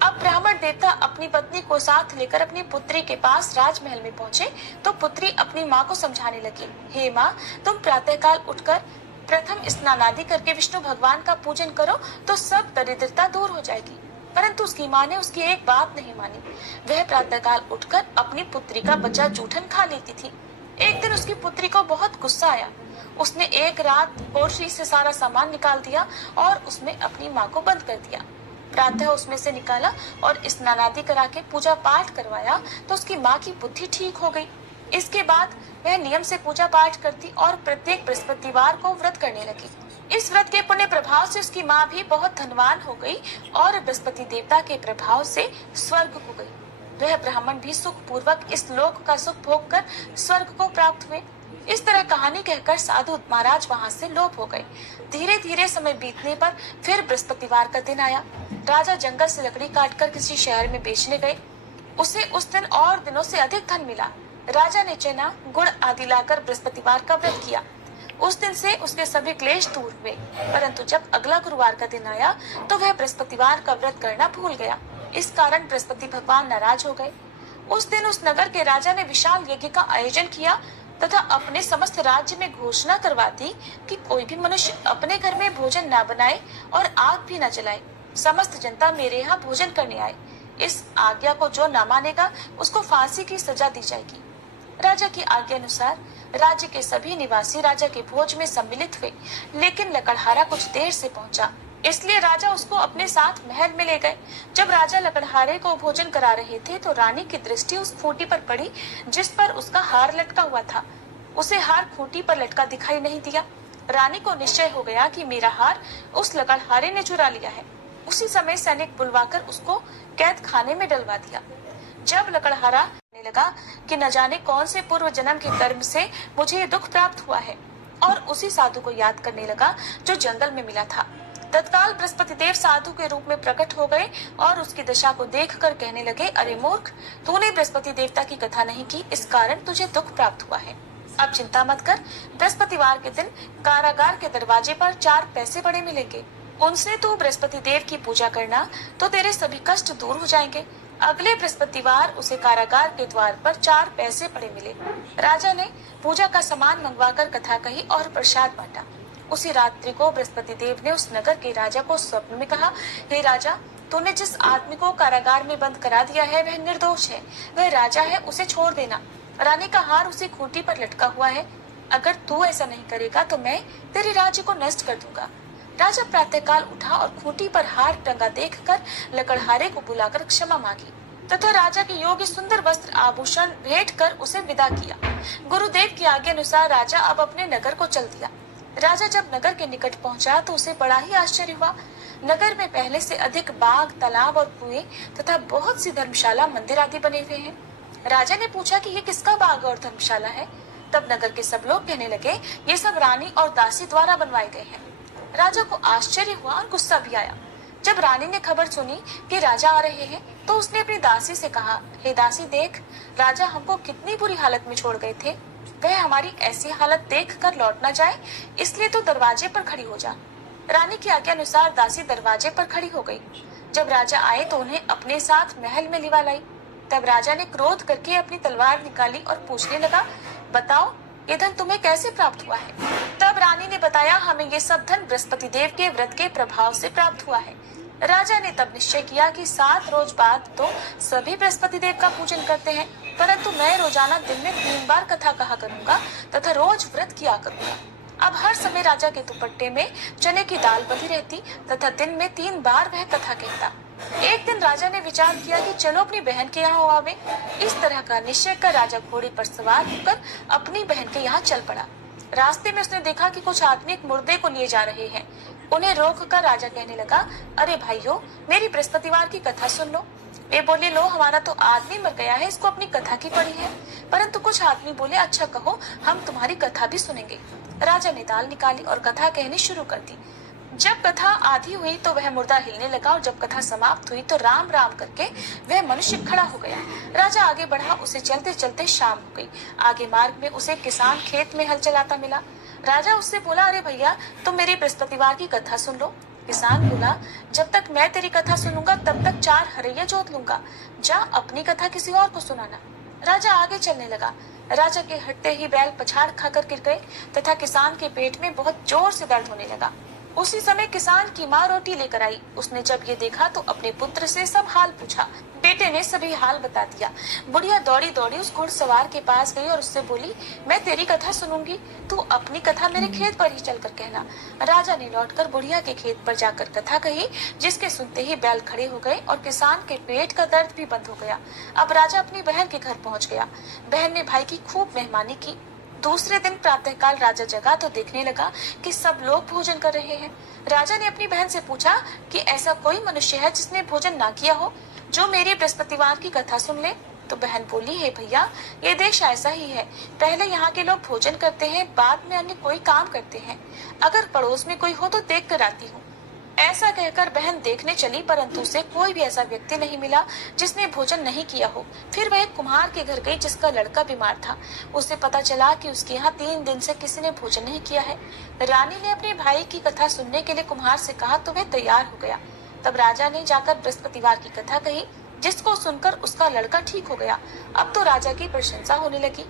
अब ब्राह्मण देवता अपनी पत्नी को साथ लेकर अपनी पुत्री के पास राजमहल में पहुँचे तो पुत्री अपनी माँ को समझाने लगी, हे माँ, तुम प्रातःकाल उठकर प्रथम स्नानादि करके विष्णु भगवान का पूजन करो तो सब दरिद्रता दूर हो जाएगी। परंतु उसकी माँ ने उसकी एक बात नहीं मानी। वह प्रातःकाल उठकर अपनी पुत्री का बचा जूठन खा लेती थी। एक दिन उसकी पुत्री को बहुत गुस्सा आया। उसने एक रात कोठरी से सारा सामान निकाल दिया और उसमें अपनी माँ को बंद कर दिया। प्रातः उसमें से निकाला और स्नानादि करा के पूजा पाठ करवाया तो उसकी माँ की बुद्धि ठीक हो गई। इसके बाद वह नियम से पूजा पाठ करती और प्रत्येक बृहस्पतिवार को व्रत करने लगी। इस व्रत के पुण्य प्रभाव से उसकी माँ भी बहुत धनवान हो गई और बृहस्पति देवता के प्रभाव से स्वर्ग को गई। वह ब्राह्मण भी सुख पूर्वक इस लोक का सुख भोग कर स्वर्ग को प्राप्त हुए। इस तरह कहानी कहकर साधु महाराज वहाँ से लोप हो गए। धीरे धीरे समय बीतने पर फिर बृहस्पतिवार का दिन आया। राजा जंगल से लकड़ी काटकर किसी शहर में बेचने गए। उसे उस दिन और दिनों से अधिक धन मिला। राजा ने चना, गुड़ आदि लाकर बृहस्पतिवार का व्रत किया। उस दिन से उसके सभी क्लेश दूर हुए। परंतु जब अगला गुरुवार का दिन आया तो वह बृहस्पतिवार का व्रत करना भूल गया। इस कारण बृहस्पति भगवान नाराज हो गए। उस दिन उस नगर के राजा ने विशाल यज्ञ का आयोजन किया तथा अपने समस्त राज्य में घोषणा करवा दी कि कोई भी मनुष्य अपने घर में भोजन न बनाए और आग भी न जलाए। समस्त जनता मेरे यहाँ भोजन करने आए। इस आज्ञा को जो न मानेगा उसको फांसी की सजा दी जाएगी। राजा की आज्ञा अनुसार राज्य के सभी निवासी राजा के भोज में सम्मिलित हुए, लेकिन लकड़हारा कुछ देर से पहुंचा, इसलिए राजा उसको अपने साथ महल में ले गए। जब राजा लकड़हारे को भोजन करा रहे थे तो रानी की दृष्टि उस खूंटी पर पड़ी जिस पर उसका हार लटका हुआ था। उसे हार खूंटी पर लटका दिखाई नहीं दिया। रानी को निश्चय हो गया कि मेरा हार उस लकड़हारे ने चुरा लिया है। उसी समय सैनिक बुलवाकर उसको कैद खाने में डलवा दिया। जब लकड़हारा लगा कि न जाने कौन से पूर्व जन्म के कर्म से मुझे ये दुख प्राप्त हुआ है, और उसी साधु को याद करने लगा जो जंगल में मिला था। तत्काल बृहस्पति देव साधु के रूप में प्रकट हो गए और उसकी दशा को देखकर कहने लगे, अरे मूर्ख, तूने बृहस्पति देवता की कथा नहीं की, इस कारण तुझे दुख प्राप्त हुआ है। अब चिंता मत कर, बृहस्पतिवार के दिन कारागार के दरवाजे पर 4 पैसे बड़े मिलेंगे। उनसे तू बृहस्पति देव की पूजा करना तो तेरे सभी कष्ट दूर हो जाएंगे। अगले बृहस्पतिवार उसे कारागार के द्वार पर 4 पैसे पड़े मिले। राजा ने पूजा का सामान मंगवाकर कथा कही और प्रसाद बांटा। उसी रात्रि को बृहस्पति देव ने उस नगर के राजा को स्वप्न में कहा, हे राजा, तूने जिस आदमी को कारागार में बंद करा दिया है वह निर्दोष है, वह राजा है, उसे छोड़ देना। रानी का हार उसी खूंटी पर लटका हुआ है। अगर तू ऐसा नहीं करेगा तो मैं तेरे राज्य को नष्ट कर दूंगा। राजा प्रातःकाल उठा और खूंटी पर हार टंगा देखकर लकड़हारे को बुलाकर क्षमा मांगी तथा राजा के योग्य सुंदर वस्त्र आभूषण भेंट कर उसे विदा किया। गुरुदेव की आज्ञा अनुसार राजा अब अपने नगर को चल दिया। राजा जब नगर के निकट पहुंचा तो उसे बड़ा ही आश्चर्य हुआ। नगर में पहले से अधिक बाग, तालाब और कुएं तथा बहुत सी धर्मशाला, मंदिर आदि बने हुए हैं। राजा ने पूछा कि ये किसका बाग और धर्मशाला है। तब नगर के सब लोग कहने लगे, ये सब रानी और दासी द्वारा बनवाए गए हैं। राजा को आश्चर्य हुआ और गुस्सा भी आया। जब रानी ने खबर सुनी कि राजा आ रहे हैं तो उसने अपनी दासी से कहा, हे दासी, देख, राजा हमको कितनी बुरी हालत में छोड़ गए थे। वह हमारी ऐसी हालत देख कर लौट न जाए, इसलिए तो दरवाजे पर खड़ी हो जा। रानी की आज्ञा अनुसार दासी दरवाजे पर खड़ी हो गई। जब राजा आए तो उन्हें अपने साथ महल में लिवा लाई। तब राजा ने क्रोध करके अपनी तलवार निकाली और पूछने लगा, बताओ, ये धन तुम्हें कैसे प्राप्त हुआ है। तब रानी ने बताया, हमें ये सब धन बृहस्पति देव के व्रत के प्रभाव से प्राप्त हुआ है। राजा ने तब निश्चय किया कि 7 रोज बाद तो सभी बृहस्पति देव का पूजन करते हैं, परंतु मैं रोजाना दिन में 3 बार कथा कहा करूंगा तथा रोज व्रत किया करूंगा। अब हर समय राजा के दुपट्टे में चने की दाल बंधी रहती तथा दिन में 3 बार वह कथा कहता। एक दिन राजा ने विचार किया कि चलो अपनी बहन के यहाँ आवे। इस तरह का निश्चय कर राजा घोड़े पर सवार होकर अपनी बहन के यहाँ चल पड़ा। रास्ते में उसने देखा कि कुछ आदमी एक मुर्दे को लिए जा रहे हैं। उन्हें रोककर राजा कहने लगा, अरे भाइयों, मेरी बृहस्पतिवार की कथा सुन लो। वे बोले, लो, हमारा तो आदमी मर गया है, इसको अपनी कथा की पड़ी है। परंतु कुछ आदमी बोले, अच्छा कहो, हम तुम्हारी कथा भी सुनेंगे। राजा ने दाल निकाली और कथा कहनी शुरू कर दी। जब कथा आधी हुई तो वह मुर्दा हिलने लगा और जब कथा समाप्त हुई तो राम राम करके वह मनुष्य खड़ा हो गया। राजा आगे बढ़ा, उसे चलते चलते शाम हो गई। आगे मार्ग में उसे किसान खेत में हल चलाता मिला। राजा उससे बोला, अरे भैया, तुम मेरी बृहस्पतिवार की कथा सुन लो। किसान बोला, जब तक मैं तेरी कथा सुनूंगा तब तक 4 हरैया जोत लूंगा। जा अपनी कथा किसी और को सुनाना। राजा आगे चलने लगा। राजा के हटते ही बैल पछाड़ खाकर गिर गए तथा किसान के पेट में बहुत जोर से दर्द होने लगा। उसी समय किसान की माँ रोटी लेकर आई। उसने जब ये देखा तो अपने पुत्र से सब हाल पूछा। बेटे ने सभी हाल बता दिया। बुढ़िया दौड़ी दौड़ी उस घुड़सवार के पास गई और उससे बोली, मैं तेरी कथा सुनूंगी, तू अपनी कथा मेरे खेत पर ही चलकर कहना। राजा ने लौटकर बुढ़िया के खेत पर जाकर कथा कही, जिसके सुनते ही बैल खड़े हो गए और किसान के पेट का दर्द भी बंद हो गया। अब राजा अपनी बहन के घर पहुँच गया। बहन ने भाई की खूब मेहमानी की। दूसरे दिन प्रातःकाल राजा जगा तो देखने लगा कि सब लोग भोजन कर रहे हैं। राजा ने अपनी बहन से पूछा कि ऐसा कोई मनुष्य है जिसने भोजन ना किया हो, जो मेरी बृहस्पतिवार की कथा सुन ले। तो बहन बोली, हे भैया, ये देश ऐसा ही है। पहले यहाँ के लोग भोजन करते हैं, बाद में अन्य कोई काम करते हैं। अगर पड़ोस में कोई हो तो देख कर आती हूँ। ऐसा कहकर बहन देखने चली, परंतु उसे कोई भी ऐसा व्यक्ति नहीं मिला जिसने भोजन नहीं किया हो। फिर वह एक कुम्हार के घर गई जिसका लड़का बीमार था। उसे पता चला कि उसके यहाँ 3 दिन से किसी ने भोजन नहीं किया है। रानी ने अपने भाई की कथा सुनने के लिए कुम्हार से कहा तो वह तैयार हो गया। तब राजा ने जाकर बृहस्पतिवार की कथा कही, जिसको सुनकर उसका लड़का ठीक हो गया। अब तो राजा की प्रशंसा होने लगी।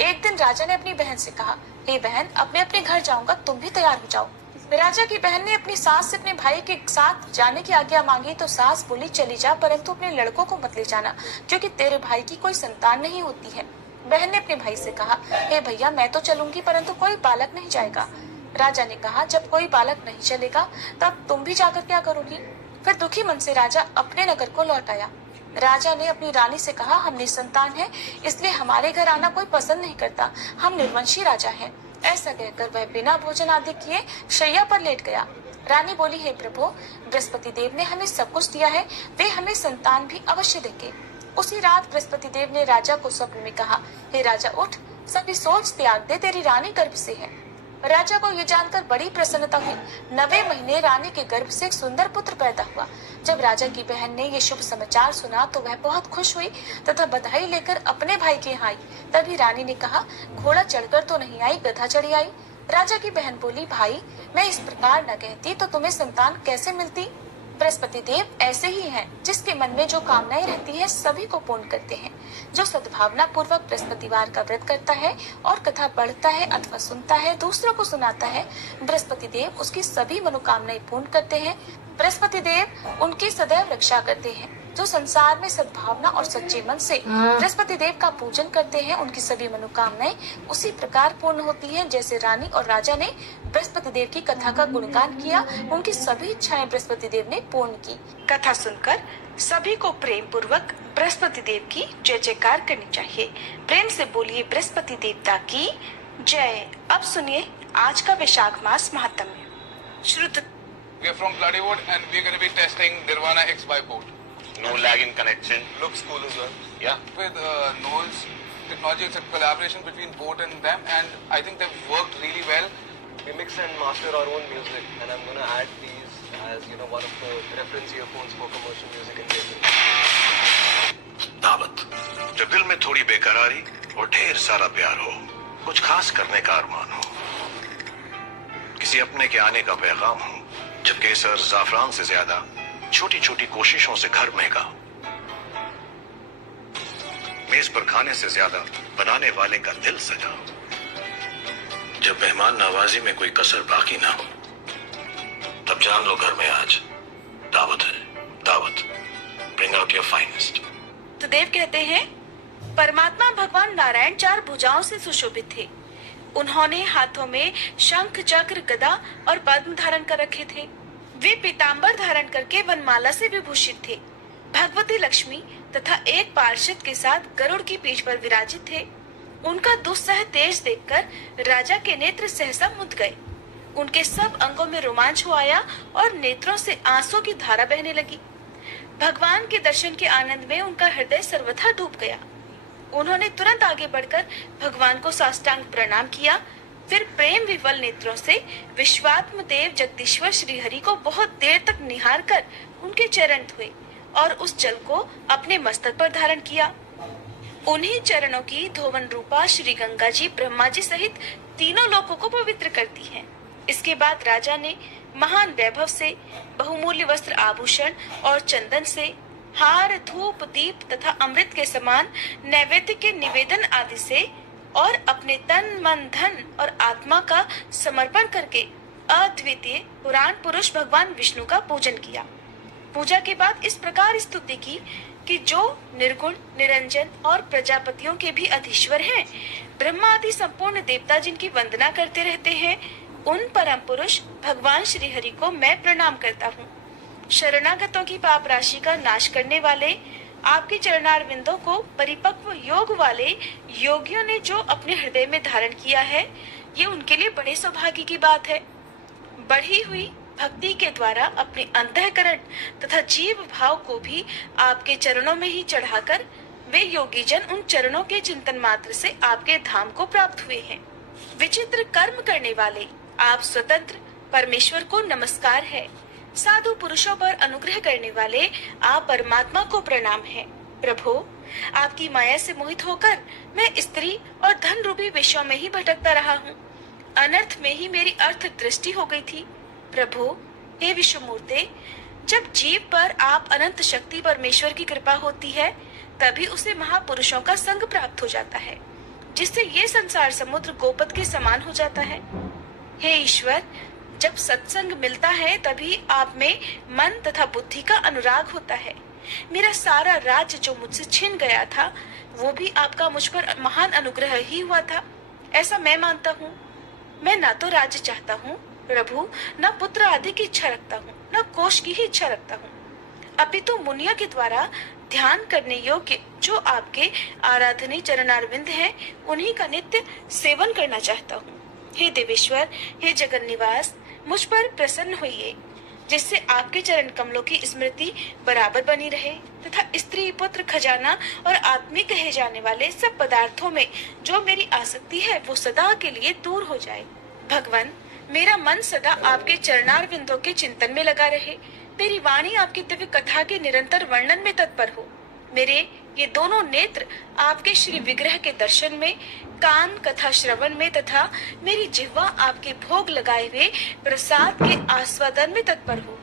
एक दिन राजा ने अपनी बहन से कहा, हे बहन, अपने अपने घर जाऊंगा, तुम भी तैयार हो जाओ। राजा की बहन ने अपनी सास से अपने भाई के साथ जाने की आज्ञा मांगी तो सास बोली, चली जा, परंतु अपने लड़कों को मत ले जाना, क्योंकि तेरे भाई की कोई संतान नहीं होती है। बहन ने अपने भाई से कहा, हे भैया, मैं तो चलूंगी, परंतु कोई बालक नहीं जाएगा। राजा ने कहा, जब कोई बालक नहीं चलेगा तब तुम भी जाकर क्या करोगी। फिर दुखी मन से राजा अपने नगर को लौट आया। राजा ने अपनी रानी से कहा, हम निसंतान हैं, इसलिए हमारे घर आना कोई पसंद नहीं करता। हम निर्वंशी राजा हैं। ऐसा कहकर वह बिना भोजन आदि किए शैया पर लेट गया। रानी बोली, हे प्रभु, बृहस्पति देव ने हमें सब कुछ दिया है, वे हमें संतान भी अवश्य देंगे। उसी रात बृहस्पति देव ने राजा को स्वप्न में कहा, हे राजा, उठ, सभी सोच त्याग दे, तेरी रानी गर्भ से है। राजा को यह जानकर बड़ी प्रसन्नता हुई। 9वें महीने रानी के गर्भ से एक सुंदर पुत्र पैदा हुआ। जब राजा की बहन ने ये शुभ समाचार सुना तो वह बहुत खुश हुई तथा बधाई लेकर अपने भाई के यहाँ आई। तभी रानी ने कहा, घोड़ा चढ़कर तो नहीं आई, गधा चढ़ी आई। राजा की बहन बोली, भाई, मैं इस प्रकार न कहती तो तुम्हें संतान कैसे मिलती। बृहस्पति देव ऐसे ही हैं, जिसके मन में जो कामनाएं रहती है सभी को पूर्ण करते हैं। जो सद्भावना पूर्वक बृहस्पतिवार का व्रत करता है और कथा पढ़ता है अथवा सुनता है, दूसरों को सुनाता है, बृहस्पति देव उसकी सभी मनोकामनाएं पूर्ण करते हैं। बृहस्पति देव उनकी सदैव रक्षा करते हैं। जो संसार में सद्भावना और सच्चे मन से बृहस्पति देव का पूजन करते हैं, उनकी सभी मनोकामनाएं उसी प्रकार पूर्ण होती हैं जैसे रानी और राजा ने बृहस्पति देव की कथा का गुणगान किया, उनकी सभी इच्छाएं बृहस्पति देव ने पूर्ण की। कथा सुनकर सभी को प्रेम पूर्वक बृहस्पति देव की जय जयकार करनी चाहिए। प्रेम से बोलिए बृहस्पति देवता की जय। अब सुनिए आज का वैशाख मास महात्म्य। श्रुत We are from Bloodywood and we are going to be testing Nirvana X by boat. No lag in connection. Looks cool as well. Yeah. With Knowles Technology, it's a collaboration between boat and them, and I think they've worked really well. We mix and master our own music, and I'm going to add these as one of the reference earphones for commercial music in Delhi. दावत जब दिल में थोड़ी बेकरारी और ढेर सारा प्यार हो, कुछ खास करने का अरमान हो, किसी अपने के आने का पैगाम हो, जब केसर जाफरान से ज्यादा छोटी छोटी कोशिशों से घर महका, मेज पर खाने से ज्यादा बनाने वाले का दिल सजा, जब मेहमान नवाजी में कोई कसर बाकी ना हो, तब जान लो घर में आज दावत है। दावत, ब्रिंग आउट योर फाइनेस्ट। तो देव कहते हैं, परमात्मा भगवान नारायण 4 भुजाओं से सुशोभित थे। उन्होंने हाथों में शंख, चक्र, गदा और पद्म धारण कर रखे थे। वे पीताम्बर धारण करके वनमाला से विभूषित थे। भगवती लक्ष्मी तथा एक पार्षद के साथ गरुड़ की पीठ पर विराजित थे। उनका दुस्सह तेज देखकर राजा के नेत्र सहसा मुद गए। उनके सब अंगों में रोमांच हो आया और नेत्रों से आंसू की धारा बहने लगी। भगवान के दर्शन के आनंद में उनका हृदय सर्वथा डूब गया। उन्होंने तुरंत आगे बढ़कर भगवान को साष्टांग प्रणाम किया। फिर प्रेम विवल नेत्रों से विश्वात्म देव जगदीश्वर श्री हरि को बहुत देर तक निहार कर उनके चरण धोए और उस जल को अपने मस्तक पर धारण किया। उन्हीं चरणों की धोवन रूपा श्री गंगा जी ब्रह्मा जी सहित तीनों लोकों को पवित्र करती हैं। इसके बाद राजा ने महान वैभव से बहुमूल्य वस्त्र आभूषण और चंदन से हार, धूप, दीप तथा अमृत के समान नैवेद्य के निवेदन आदि से और अपने तन, मन, धन और आत्मा का समर्पण करके अद्वितीय पुराण पुरुष भगवान विष्णु का पूजन किया। पूजा के बाद इस प्रकार स्तुति की कि जो निर्गुण, निरंजन और प्रजापतियों के भी अधीश्वर हैं, ब्रह्मा आदि संपूर्ण देवता जिनकी वंदना करते रहते हैं, उन परम पुरुष भगवान श्री हरि को मैं प्रणाम करता हूँ। शरणागतों की पाप राशि का नाश करने वाले आपके चरणारविंदों को परिपक्व योग वाले योगियों ने जो अपने हृदय में धारण किया है, ये उनके लिए बड़े सौभाग्य की बात है। बढ़ी हुई भक्ति के द्वारा अपने अंतःकरण तथा जीव भाव को भी आपके चरणों में ही चढ़ाकर वे योगी जन उन चरणों के चिंतन मात्र से आपके धाम को प्राप्त हुए हैं। विचित्र कर्म करने वाले आप स्वतंत्र परमेश्वर को नमस्कार है। साधु पुरुषों पर अनुग्रह करने वाले आप परमात्मा को प्रणाम है। प्रभु, आपकी माया से मोहित होकर मैं स्त्री और धन रूपी विषयों में ही भटकता रहा हूँ। अनर्थ में ही मेरी अर्थ दृष्टि हो गई थी। प्रभु, हे विश्वमूर्ते, जब जीव पर आप अनंत शक्ति परमेश्वर की कृपा होती है, तभी उसे महापुरुषों का संग प्राप्त हो जाता है, जिससे ये संसार समुद्र गोपद के समान हो जाता है। हे ईश्वर, जब सत्संग मिलता है तभी आप में मन तथा बुद्धि का अनुराग होता है। मेरा सारा राज्य जो मुझसे छिन गया था, वो भी आपका मुझ पर महान अनुग्रह ही हुआ था, ऐसा मैं मानता हूँ। मैं ना तो राज्य चाहता हूँ प्रभु, न पुत्र आदि की इच्छा रखता हूँ, न कोष की ही इच्छा रखता हूँ, अपितु मुनियों के द्वारा ध्यान करने योग्य जो आपके आराधनीय चरणारविंद हैं, उन्हीं का नित्य सेवन करना चाहता हूँ। हे देवेश्वर, हे जगन निवास, मुझ पर प्रसन्न होइए, जिससे आपके चरण कमलों की स्मृति बराबर बनी रहे तथा स्त्री, पुत्र, खजाना और आदमी कहे जाने वाले सब पदार्थों में जो मेरी आसक्ति है, वो सदा के लिए दूर हो जाए। भगवान, मेरा मन सदा आपके चरणार बिंदों के चिंतन में लगा रहे, मेरी वाणी आपकी दिव्य कथा के निरंतर वर्णन में तत्पर हो। मेरे ये दोनों नेत्र आपके श्री विग्रह के दर्शन में, कान कथा श्रवण में तथा मेरी जिह्वा आपके भोग लगाए हुए प्रसाद के आस्वादन में तत्पर हो।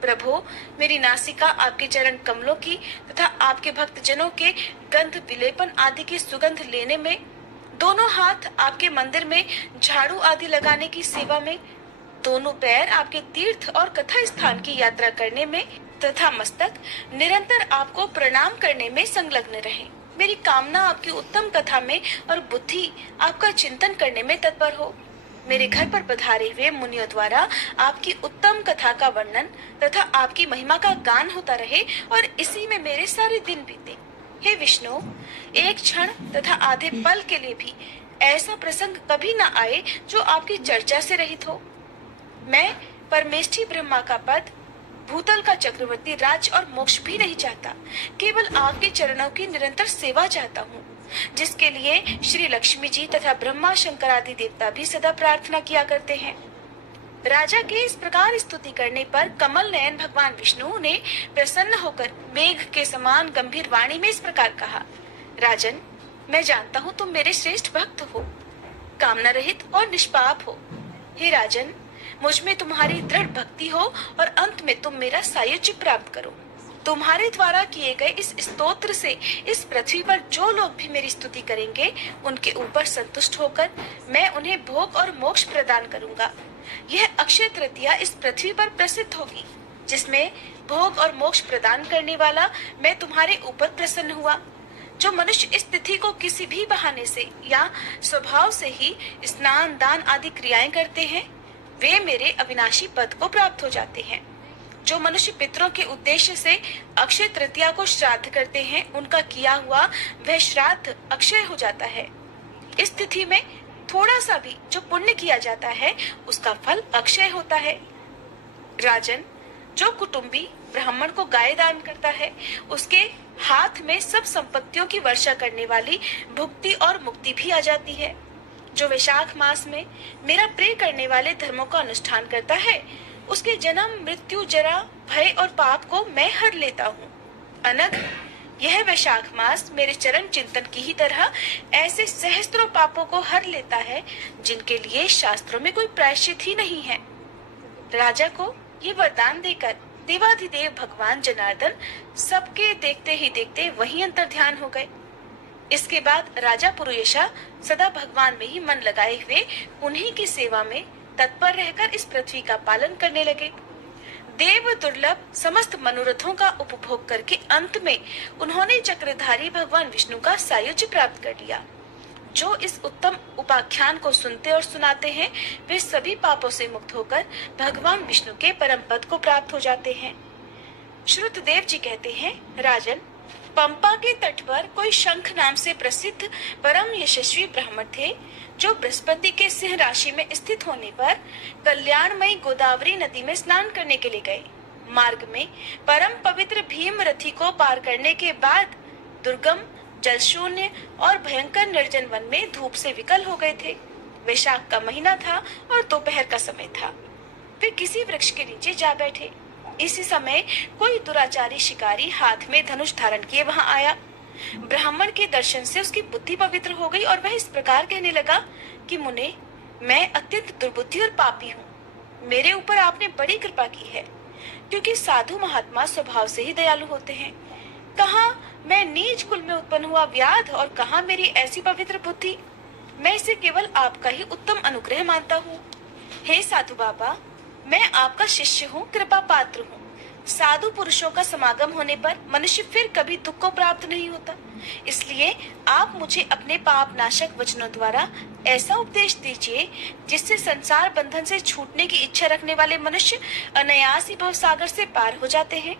प्रभु, मेरी नासिका आपके चरण कमलों की तथा आपके भक्त जनों के गंध विलेपन आदि की सुगंध लेने में, दोनों हाथ आपके मंदिर में झाड़ू आदि लगाने की सेवा में, दोनों पैर आपके तीर्थ और कथा स्थान की यात्रा करने में तथा मस्तक निरंतर आपको प्रणाम करने में संलग्न रहे। मेरी कामना आपकी उत्तम कथा में और बुद्धि आपका चिंतन करने में तत्पर हो। मेरे घर पर पधारे हुए मुनियों द्वारा आपकी उत्तम कथा का वर्णन तथा आपकी महिमा का गान होता रहे और इसी में मेरे सारे दिन बीते। हे विष्णु, एक क्षण तथा आधे पल के लिए भी ऐसा प्रसंग कभी न आए जो आपकी चर्चा से रहित हो। मैं परमेष्ठी ब्रह्मा का पद, भूतल का चक्रवर्ती राज्य और मोक्ष भी नहीं चाहता, केवल आपके चरणों की निरंतर सेवा चाहता हूँ, जिसके लिए श्री लक्ष्मी जी तथा ब्रह्मा शंकर आदि देवता भी सदा प्रार्थना किया करते हैं। राजा के इस प्रकार स्तुति करने पर कमल नयन भगवान विष्णु ने प्रसन्न होकर मेघ के समान गंभीर वाणी में इस प्रकार कहा, राजन, मैं जानता हूँ तुम मेरे श्रेष्ठ भक्त हो, कामना रहित और निष्पाप हो। हे राजन, मुझ में तुम्हारी दृढ़ भक्ति हो और अंत में तुम मेरा सायुज्य प्राप्त करो। तुम्हारे द्वारा किए गए इस स्तोत्र से इस पृथ्वी पर जो लोग भी मेरी स्तुति करेंगे, उनके ऊपर संतुष्ट होकर मैं उन्हें भोग और मोक्ष प्रदान करूंगा। यह अक्षय तृतीया इस पृथ्वी पर प्रसिद्ध होगी, जिसमें भोग और मोक्ष प्रदान करने वाला मैं तुम्हारे ऊपर प्रसन्न हुआ। जो मनुष्य इस तिथि को किसी भी बहाने से या स्वभाव से ही स्नान दान आदि क्रियाएं करते हैं, वे मेरे अविनाशी पद को प्राप्त हो जाते हैं। जो मनुष्य पितरों के उद्देश्य से अक्षय तृतीया को श्राद्ध करते हैं, उनका किया हुआ वह श्राद्ध अक्षय हो जाता है। इस तिथि में थोड़ा सा भी जो पुण्य किया जाता है, उसका फल अक्षय होता है। राजन, जो कुटुंबी ब्राह्मण को गाय दान करता है, उसके हाथ में सब संपत्तियों की वर्षा करने वाली भुक्ति और मुक्ति भी आ जाती है। जो वैशाख मास में मेरा प्रिय करने वाले धर्मों का अनुष्ठान करता है, उसके जन्म मृत्यु जरा भय और पाप को मैं हर लेता हूँ। अनग, यह वैशाख मास मेरे चरण चिंतन की ही तरह ऐसे सहस्त्रों पापों को हर लेता है, जिनके लिए शास्त्रों में कोई प्रायश्चित ही नहीं है। राजा को ये वरदान देकर देवाधिदेव भगवान जनार्दन सबके देखते ही देखते वहीं अंतर ध्यान हो गए। इसके बाद राजा पुरुयशा सदा भगवान में ही मन लगाए हुए उन्हीं की सेवा में तत्पर रहकर इस पृथ्वी का पालन करने लगे। देव दुर्लभ समस्त मनोरथों का उपभोग करके अंत में उन्होंने चक्रधारी भगवान विष्णु का सायुज्य प्राप्त कर लिया। जो इस उत्तम उपाख्यान को सुनते और सुनाते हैं, वे सभी पापों से मुक्त होकर भगवान विष्णु के परम पद को प्राप्त हो जाते हैं। श्रुतदेव जी कहते हैं, राजन, पंपा के तट पर कोई शंख नाम से प्रसिद्ध परम यशस्वी ब्राह्मण थे, जो बृहस्पति के सिंह राशि में स्थित होने पर कल्याणमयी गोदावरी नदी में स्नान करने के लिए गए। मार्ग में परम पवित्र भीम रथी को पार करने के बाद दुर्गम, जल शून्य और भयंकर निर्जन वन में धूप से विकल हो गए थे। वैशाख का महीना था और दोपहर का समय था। वे किसी वृक्ष के नीचे जा बैठे। इसी समय कोई दुराचारी शिकारी हाथ में धनुष धारण किए वहां आया। ब्राह्मण के दर्शन से उसकी बुद्धि पवित्र हो गई और वह इस प्रकार कहने लगा कि मुने, मैं अत्यंत दुर्बुद्धि और पापी हूँ। मेरे ऊपर आपने बड़ी कृपा की है, क्योंकि साधु महात्मा स्वभाव से ही दयालु होते हैं। कहाँ मैं नीच कुल में उत्पन्न हुआ व्याध और कहाँ मेरी ऐसी पवित्र बुद्धि। मैं इसे केवल आपका ही उत्तम अनुग्रह मानता हूँ। हे साधु बाबा, मैं आपका शिष्य हूँ, कृपा पात्र हूँ। साधु पुरुषों का समागम होने पर मनुष्य फिर कभी दुख को प्राप्त नहीं होता। इसलिए आप मुझे अपने पाप नाशक वचनों द्वारा ऐसा उपदेश दीजिए, जिससे संसार बंधन से छूटने की इच्छा रखने वाले मनुष्य अनायास ही भवसागर से पार हो जाते हैं।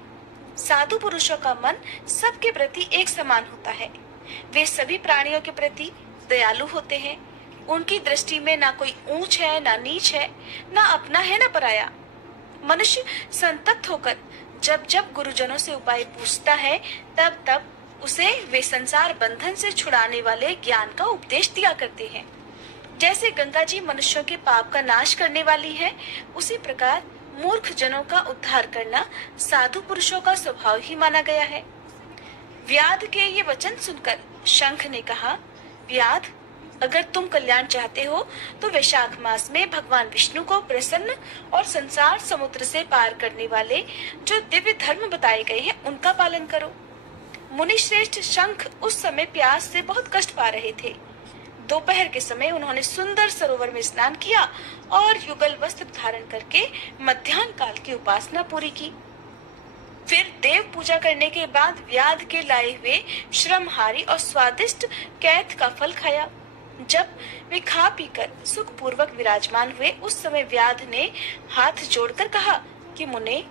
साधु पुरुषों का मन सबके प्रति एक समान होता है। वे सभी प्राणियों के प्रति दयालु होते हैं। उनकी दृष्टि में ना कोई ऊंच है, ना नीच है, ना अपना है, ना पराया। मनुष्य संतप्त होकर जब जब गुरुजनों से उपाय पूछता है, तब तब उसे वे संसार बंधन से छुड़ाने वाले ज्ञान का उपदेश दिया करते हैं। जैसे गंगा जी मनुष्यों के पाप का नाश करने वाली है, उसी प्रकार मूर्ख जनों का उद्धार करना साधु पुरुषों का स्वभाव ही माना गया है। व्याध के ये वचन सुनकर शंख ने कहा, व्याध, अगर तुम कल्याण चाहते हो तो वैशाख मास में भगवान विष्णु को प्रसन्न और संसार समुद्र से पार करने वाले जो दिव्य धर्म बताए गए हैं उनका पालन करो। मुनि श्रेष्ठ शंख उस समय प्यास से बहुत कष्ट पा रहे थे। दोपहर के समय उन्होंने सुंदर सरोवर में स्नान किया और युगल वस्त्र धारण करके मध्याह्न काल की उपासना पूरी की। फिर देव पूजा करने के बाद व्याध के लाए हुए श्रमहारी और स्वादिष्ट कैथ का फल खाया। जब वे खा पीकर सुख पूर्वक विराजमान हुए उस समय व्याध ने हाथ जोड़कर कहा कि मुने,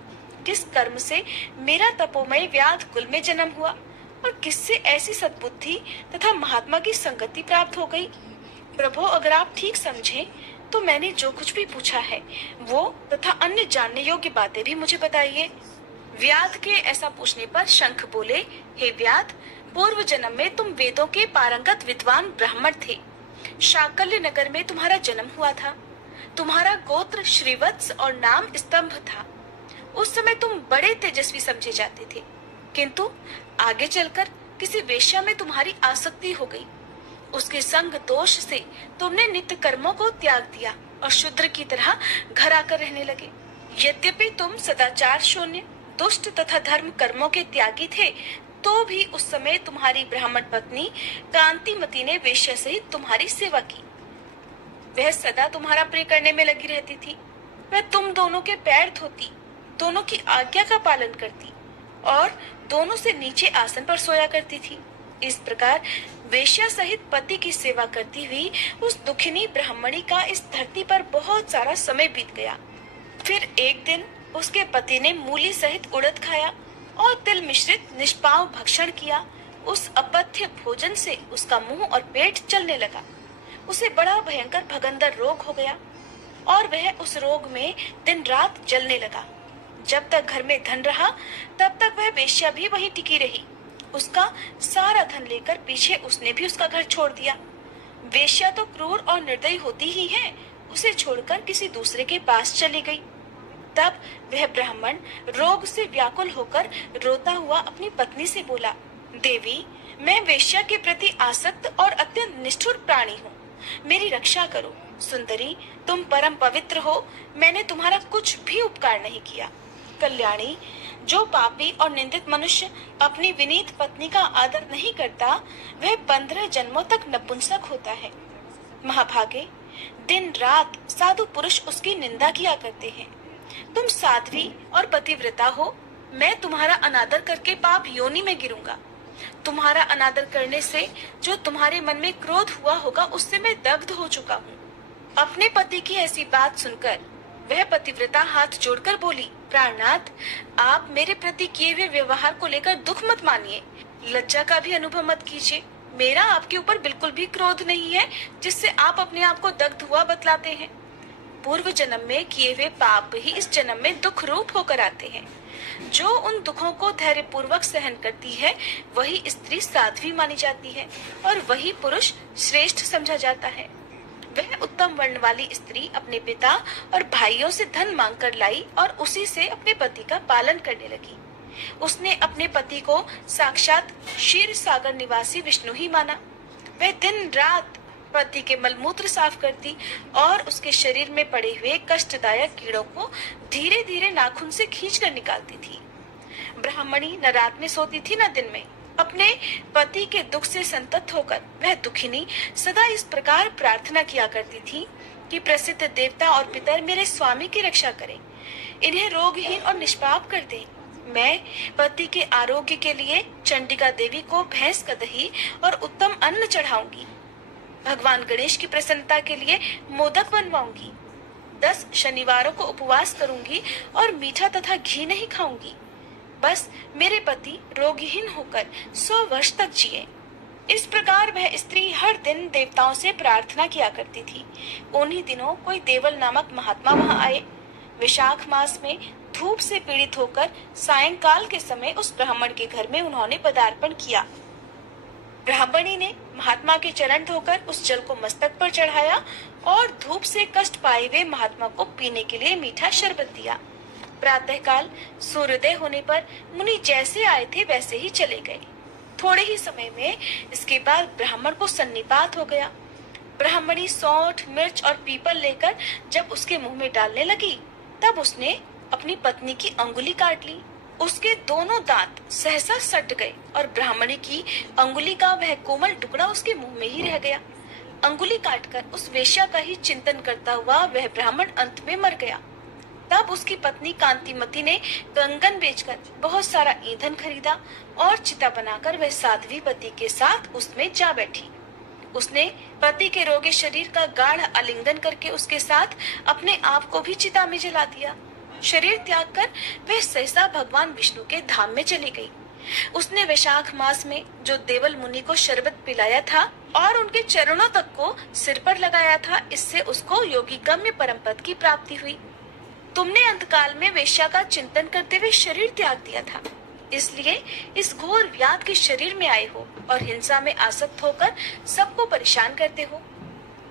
किस कर्म से मेरा तपोमय व्याध कुल में जन्म हुआ और किससे ऐसी सद्बुद्धि तथा महात्मा की संगति प्राप्त हो गई? प्रभु, अगर आप ठीक समझें तो मैंने जो कुछ भी पूछा है वो तथा अन्य जानने योग्य बातें भी मुझे बताइए। व्याध के ऐसा पूछने पर शंख बोले, हे व्याध, पूर्व जन्म में तुम वेदों के पारंगत विद्वान ब्राह्मण थे। शाकल्य नगर में तुम्हारा जन्म हुआ था। तुम्हारा गोत्र श्रीवत्स और नाम स्तंभ था। उस समय तुम बड़े तेजस्वी समझे जाते थे, किंतु आगे चलकर किसी वेश्या में तुम्हारी आसक्ति हो गई। उसके संग दोष से तुमने नित्य कर्मों को त्याग दिया और शूद्र की तरह घर आकर रहने लगे। यद्यपि तुम सदाचार शून्य, दुष्ट तथा धर्म कर्मों के त्यागी थे, तो भी उस समय तुम्हारी ब्राह्मण पत्नी कांतिमती ने वेश्या सहित तुम्हारी सेवा की। वह सदा तुम्हारा प्रिय करने में लगी रहती थी। वह तुम दोनों के पैर धोती, दोनों की आज्ञा का पालन करती और दोनों से नीचे आसन पर सोया करती थी। इस प्रकार वेश्या सहित पति की सेवा करती हुई उस दुखिनी ब्राह्मणी का इस धरती पर बहुत सारा समय बीत गया। फिर एक दिन उसके पति ने मूली सहित उड़द खाया और तिल मिश्रित निष्पाव भक्षण किया। उस अपथ्य भोजन से उसका मुंह और पेट चलने लगा। उसे बड़ा भयंकर भगंदर रोग हो गया और वह उस रोग में दिन रात जलने लगा। जब तक घर में धन रहा तब तक वह वेश्या भी वहीं टिकी रही। उसका सारा धन लेकर पीछे उसने भी उसका घर छोड़ दिया। वेश्या तो क्रूर और निर्दयी होती ही है, उसे छोड़कर किसी दूसरे के पास चली गई। तब वह ब्राह्मण रोग से व्याकुल होकर रोता हुआ अपनी पत्नी से बोला, देवी, मैं वेश्या के प्रति आसक्त और अत्यंत निष्ठुर प्राणी हूँ, मेरी रक्षा करो। सुंदरी, तुम परम पवित्र हो, मैंने तुम्हारा कुछ भी उपकार नहीं किया। कल्याणी, जो पापी और निंदित मनुष्य अपनी विनीत पत्नी का आदर नहीं करता, वह 15 जन्मों तक नपुंसक होता है। महाभागे, दिन रात साधु पुरुष उसकी निंदा किया करते हैं। तुम साध्वी और पतिव्रता हो, मैं तुम्हारा अनादर करके पाप योनि में गिरूंगा। तुम्हारा अनादर करने से जो तुम्हारे मन में क्रोध हुआ होगा, उससे मैं दग्ध हो चुका हूँ। अपने पति की ऐसी बात सुनकर वह पतिव्रता हाथ जोड़कर बोली, प्राणनाथ, आप मेरे प्रति किए हुए व्यवहार को लेकर दुख मत मानिए, लज्जा का भी अनुभव मत कीजिए। मेरा आपके ऊपर बिल्कुल भी क्रोध नहीं है, जिससे आप अपने आप को दग्ध हुआ बतलाते हैं। पूर्व जन्म में किए हुए पाप ही इस जन्म में दुख रूप होकर आते हैं। जो उन दुखों को धैर्य पूर्वक सहन करती है, वही स्त्री साध्वी मानी जाती है और वही पुरुष श्रेष्ठ समझा जाता है। वह उत्तम वर्ण वाली स्त्री अपने पिता और भाइयों से धन मांगकर लाई और उसी से अपने पति का पालन करने लगी। उसने अपने पति को साक्षात क्षीर सागर निवासी विष्णु ही माना। वह दिन रात पति के मलमूत्र साफ करती और उसके शरीर में पड़े हुए कष्टदायक कीड़ों को धीरे धीरे नाखून से खींचकर निकालती थी। ब्राह्मणी न रात में सोती थी न दिन में। अपने पति के दुख से संतप्त होकर वह दुखिनी सदा इस प्रकार प्रार्थना किया करती थी कि प्रसिद्ध देवता और पितर मेरे स्वामी की रक्षा करें, इन्हें रोगहीन और निष्पाप कर दें। मैं पति के आरोग्य के लिए चंडिका देवी को भैंस का दही और उत्तम अन्न चढ़ाऊंगी। भगवान गणेश की प्रसन्नता के लिए मोदक बनवाऊंगी। 10 शनिवारों को उपवास करूंगी और मीठा तथा घी नहीं खाऊंगी। बस मेरे पति रोगहीन होकर 100 वर्ष तक जिए। इस प्रकार वह स्त्री हर दिन देवताओं से प्रार्थना किया करती थी। उन्हीं दिनों कोई देवल नामक महात्मा वहां आए। विशाख मास में धूप से पीड़ित होकर सायंकाल के समय उस ब्राह्मण के घर में उन्होंने पदार्पण किया। ब्राह्मणी ने महात्मा के चरण धोकर उस जल को मस्तक पर चढ़ाया और धूप से कष्ट पाए हुए महात्मा को पीने के लिए मीठा शरबत दिया। प्रातःकाल सूर्योदय होने पर मुनि जैसे आए थे वैसे ही चले गए। थोड़े ही समय में इसके बाद ब्राह्मण को सन्निपात हो गया। ब्राह्मणी सौंठ, मिर्च और पीपल लेकर जब उसके मुंह में डालने लगी, तब उसने अपनी पत्नी की अंगुली काट ली। उसके दोनों दांत सहसा सट गए और ब्राह्मणी की अंगुली का वह कोमल टुकड़ा उसके मुंह में ही रह गया। अंगुली काटकर उस वेश्या का ही चिंतन करता हुआ वह ब्राह्मण अंत में मर गया। तब उसकी पत्नी कांतिमती ने कंगन बेचकर बहुत सारा ईंधन खरीदा और चिता बनाकर वह साध्वी पति के साथ उसमें जा बैठी। उसने पति के रोगी शरीर का गाढ़ आलिंगन करके उसके साथ अपने आप को भी चिता में जला दिया। शरीर त्याग कर वह सहसा भगवान विष्णु के धाम में चली गई। उसने वैशाख मास में जो देवल मुनि को शरबत पिलाया था और उनके चरणों तक को सिर पर लगाया था, इससे उसको योगी गम्य परम पद की प्राप्ति हुई। तुमने अंतकाल में वेश्या का चिंतन करते हुए शरीर त्याग दिया था, इसलिए इस घोर व्याध के शरीर में आए हो और हिंसा में आसक्त होकर सबको परेशान करते हो।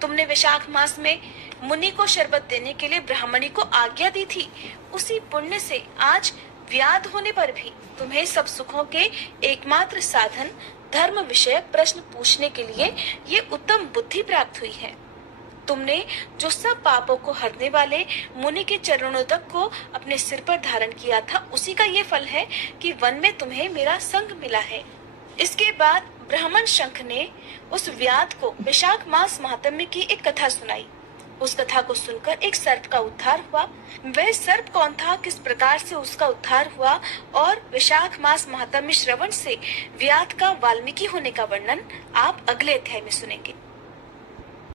तुमने वैशाख मास में मुनि को शरबत देने के लिए ब्राह्मणी को आज्ञा दी थी। उसी पुण्य से आज व्याध होने पर भी तुम्हें सब सुखों के एकमात्र साधन धर्म विषयक प्रश्न पूछने के लिए ये उत्तम बुद्धि प्राप्त हुई है। तुमने जो सब पापों को हरने वाले मुनि के चरणों तक को अपने सिर पर धारण किया था, उसी का ये फल है कि वन में तुम्हें मेरा संग मिला है। इसके बाद ब्राह्मण शंख ने उस व्याध को वैशाख मास महात्म्य की एक कथा सुनाई। उस कथा को सुनकर एक सर्प का उद्धार हुआ। वह सर्प कौन था, किस प्रकार से उसका उद्धार हुआ और वैशाख मास महात्म्य श्रवण से व्याध का वाल्मीकि होने का वर्णन आप अगले अध्याय में सुनेंगे।